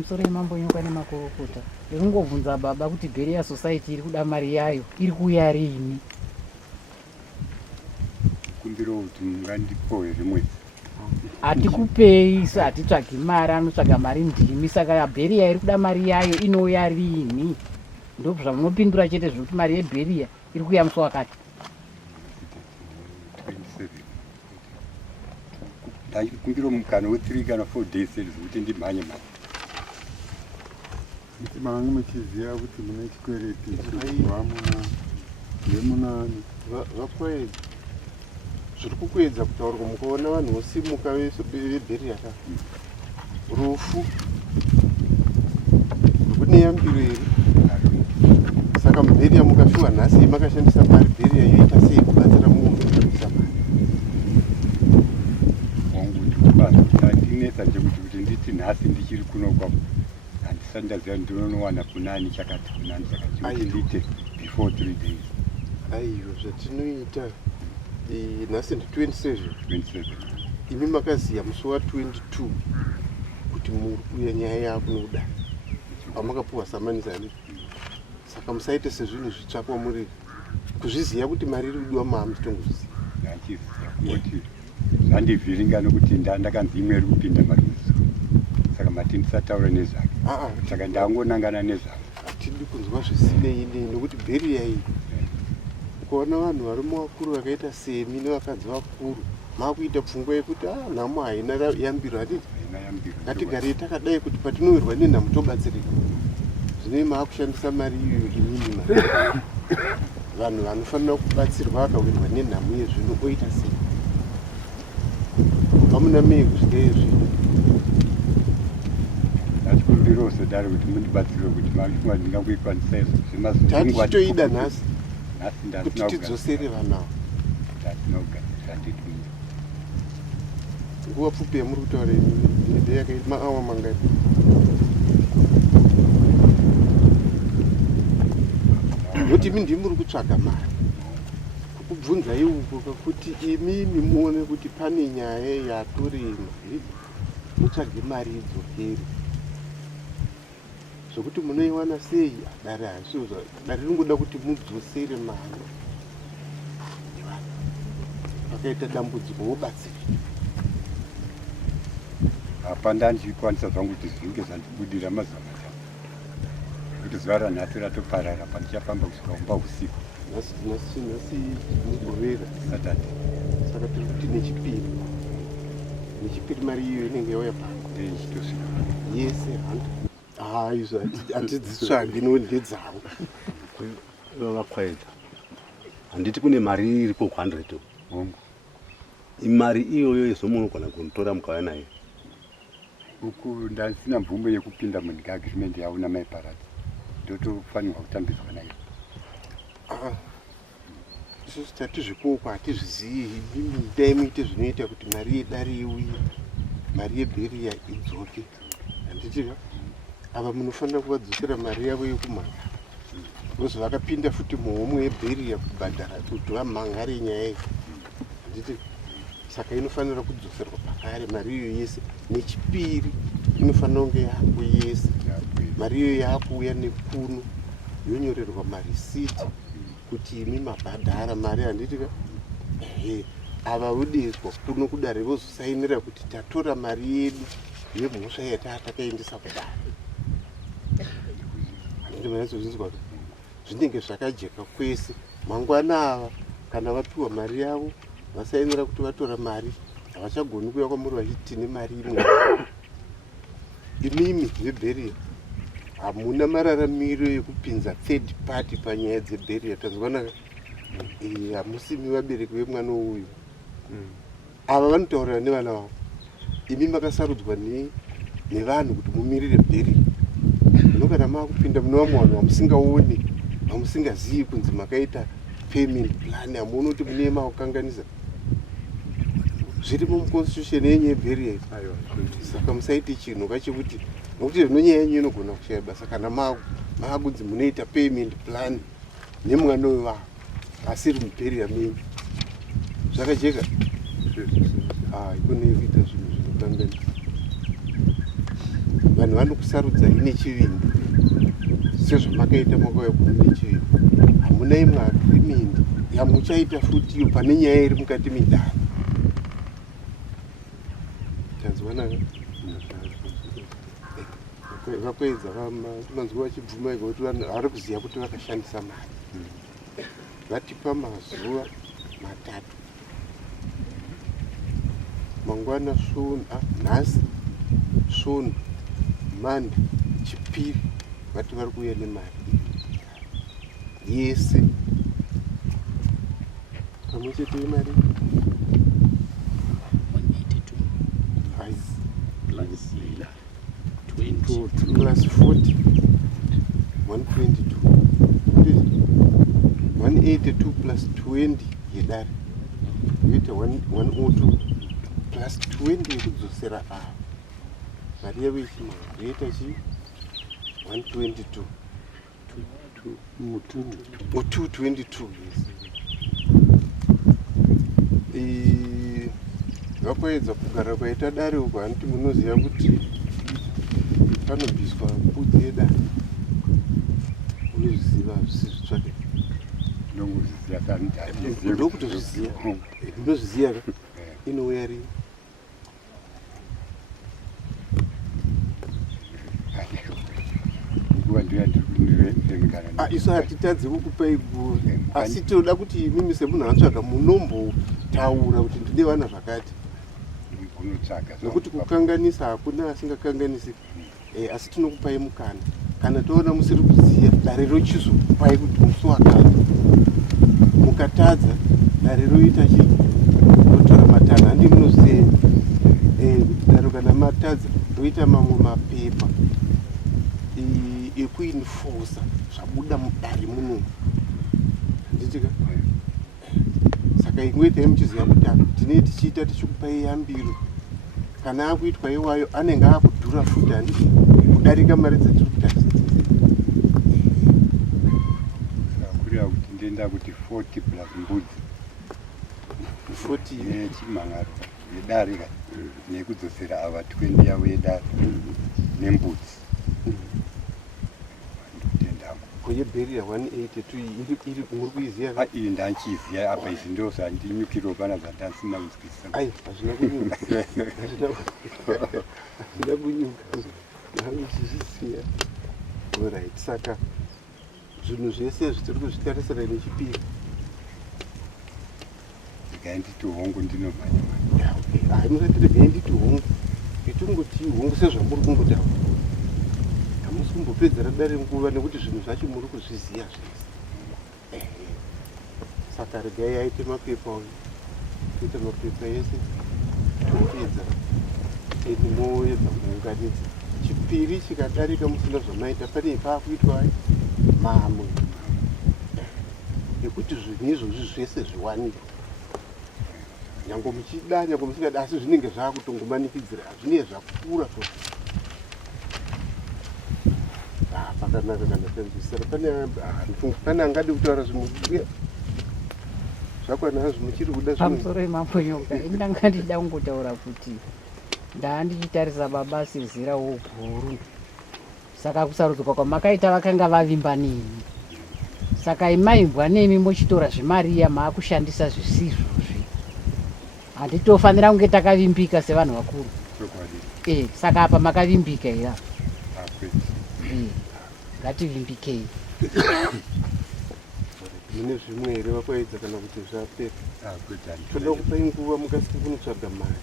Musoro yemambonyuka nemakorokota ekungobvunza baba kuti Beria Society iri kuda mari yayo iri kuuya riini. Kumbiro kuti mungandipowe rimwe. Hatikupei hatitsvagi mari, anotsvaga mari ndimi. Saka Beria iri kuda mari yayo inouya riini? Ndobva zvamunopindura chete zvokuti mari yeBeria iri kuuya musi wakati. Kumbiro mukana we3 kana 4 days kuti ndimhanye mari. Mangu muchiziva kuti mune chikwereti vemunani vakwedza zviri kukwedza kutaurwa mukaona vanhu vosimuka veBeria rufu rwune yambiro iri. Saka muBeria mukafiwa nhasi makashandisa mari Beria yoita sei kubatsira munhu kushandisa mari? Ndinetsa nje kuti nditi nhasi ndichiri kuno kwavo handisandaziva ndinonowana kunani chakati kunani chakati ndite before 3 days. Aiyo zvatinoita nhasi ndi 27 imi makaziya musi wa22 kuti muri kuuya nyaya yakunoda pamakapuwa samanizani. Saka musaite sezvinhu zvitsvakwa muri kuzviziva kuti mari iri kudiwa maamutongozviziva. Ndachiziva kuti zvandivhiringa nokuti ndakanzi imwe iri kupinda maruzi. Saka mati ndisataura nezvake. Saka ndangonangana nezvake. Hatidi kunzwa zvisinei nokuti Beria iyi ukaona vanhu vari muvakuru vakaita semi nevakadzi vakuru makuita pfungwa yekuti nhamo haina yambiro. Hatiti ngatigarei takadai kuti patinowirwa nenhamo tobatsirika. Zvinei maakushandisa mari iyoyo inini mari. Vanhu vanofanira kubatsirwa vakawirwa nenhamo yezvino oita sei? Vamuna mei kusvika izvino ndachikumbira sodaro kuti mundibatsire kuti mashunga ndingangoikwanisa izvo tatichitoida nhasi kuti tidzosere vanavo. ndasina kugadzira ndidumira nguva pfupi yamuri kutaura nede yakaita maawa mangani? Nokuti imi ndimi muri kutsvaga mari. Kukubvunzai uko kuti imini muone kuti pane nyaya yatorema mutsvage mari idzokere. Zvokuti munoiwana sei dare hazvo dare ringoda kuti mudzosere mari. Pakaita dambudziko wobatsirika. hapanda ndichikwanisa zvangu kuti zvinge zvandibudira mazuva matatu kuti zuva ranhasi ratoparara pandichafamba kusvika umba usiku. Nhasi mugovera Saturday. saka tiri kuti nechipiri mari iyo inenge yauya pangu ndechitosvika yese izvo hatidzitsvagi ndedzangu. Vakwaita handiti kune mari iri ku 100 hongu imari iyoyo yezomunogona kunotora mukauya nayo. uku ndasina mvumo yekupinda mundiagreement yavo namaiparadzi ndotofanirwa kutambidzwa nayo. Isusu tatizvikoko hatizvizivi. Dai muite zvinoita kuti mari yedare iuye, mari yeBeria idzoke. Handitika ava munofanira kuvadzosera mari yavo yekumhanga. Because vakapinda futi muhomwe yeBeria kubhadhara kuti vamhangare nyaya iyi. Handitika saka inofanira kudzoserwa pakare mari iyo yese. Nechipiri inofanira kunge yako yese. Mari iyo yakuuya nekuno yonyorerwa marisiti kuti imi mabhadhara mari. Handitika ava vodeswa kuno kudare vozosainira kuti tatora mari yedu yemhosva yatatakaendesa kudare. Handiti manyatsozvinzwa zvinenge zvakajeka kwese. Mangwana ava kana vapiwa mari yavo vasainira kuti vatora mari havachagoni kuuya kwamuri vachiti tine mari imwe. Imimi veBeria hamuna mararamiro ekupinza third party panyaya dzeBeria. Tanzwanaka hamusimi vabereki vemwana uyu. Ava vanotaurira nevana vavo. Imi makasarudzwa nevanhu kuti mumirire Beria. Zvino kana maakupinda mune vamwe vanhu vamusingaoni vamusingazivi kunzi makaita payment plan hamuoni kuti mune makukanganisa. Zvirimo muconstitution yenyu yeBeria. Saka musaite chinhu kachekuti nokuti zvino nyaya yenyu inogona kushaya basa kana maakunzi munoita payment plan nemwana wevavo asiri muBeria menyu. Zvakajeka. Ikone kuita zvinhu zvinokanganisa. vanhu vanokusarudzai nechivimbo sezvamakaita makauya kuno nechivimbo. Hamuna imwe agreement yamuchaita futiyo pane nyaya iri mukati medare. Tanzwana vakwedza vanzwa vachibvuma kuti vanhu vari kuziva kuti vakashandisa mari. Vatipa mazuva 3 mangwana nhasi Sonu Mande Chipiri vati vari kuuya nemari yese pamwe chete imari 2 plus 40 122 182 plus 20 yedare yoita 102 plus 20 yekudzosera ava mari yavo yechimwe yoita chi 122 222 yes. Vakoedza kugara kwaita dare uko hanti munoziva kuti panobviswa mbudzi yedare. Unozviziva zvisizvi tsvake ndokutozviziva ndinozviziva ka inouya rii isu hatitadzi kukupai guva asi tinoda kuti imimi semunhu anotsvaga munombotaura kuti ndine vana zvakati nokuti kukanganisa hakuna asingakanganisi. Asi tinokupai mukana kana toona musiri kuziva dare rochizokupai kuti musi wakati mukatadza dare roita chi rotora matana handi munoziva kuti dare kana matadza roita mamwe mapepa ekuinfosa zvabuda mudare muno handitika. Saka imwete muchiziva kuti tine tichiita tichikupai yambiro kana akuitwa iwayo anenge akudhura futi handiti kudarika mari dzetiri kutarisa kurira kuti ndenda kuti 40 plus mbudzi 40 yechimhangaro yedare nekudzosera ava 20 yavo yedare nembudzi yebheria 182 iri muri kuiziva iyi ndanchiziva apa izvi ndo zvandinyukiro pana zvandasina kuzwisisa. Hazvina kunyuka hazvina kunyuka nanguchizviziva. Alright, saka zvinhu zvese zvitiri kuzvitarisira nechipiri regai nditi hongu ndinomhanya musati regai nditi hongu itongoti hongu sezvamuri kungotaura hamusi kumbopedzera dare nguva nekuti zvinhu zvacho muri kuzviziva zvese. Saka regai aite mapepa uyu toita mapepa ese topedza moedza muunganidza chipiri chikadarika musina zvamaita pane paakuitwa mamwe ekuti zvinhu izvozvi zvese zviwanikwa nyange muchida nyange musingada asi zvinenge zvakutongomanikidzira hazvinenge zvakura pakanaka kana tanzwisira pane angadi kutaura zvimuuya zvakwana hazvo muchiri kuda pamusoro emambonyoka indanga ndida kungotaura kuti ndaa ndichitarisa baba sizira woguru saka kusarudzwa kwamakaita vakanga vavimba nemi saka imaimbwa nemi mochitora zvemariya maakushandisa zvisizvozvi handitofanira kunge takavimbika sevanhu vakuru. Saka apa makavimbika ira ngativimbikei. mune zvimwe here vakwaedza kana kuti zvapera toda kupai nguva mukasike kunotsvaga mari.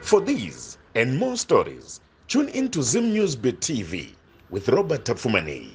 For these and more stories, tune in to Zim News Bit TV with Robert Tafumani.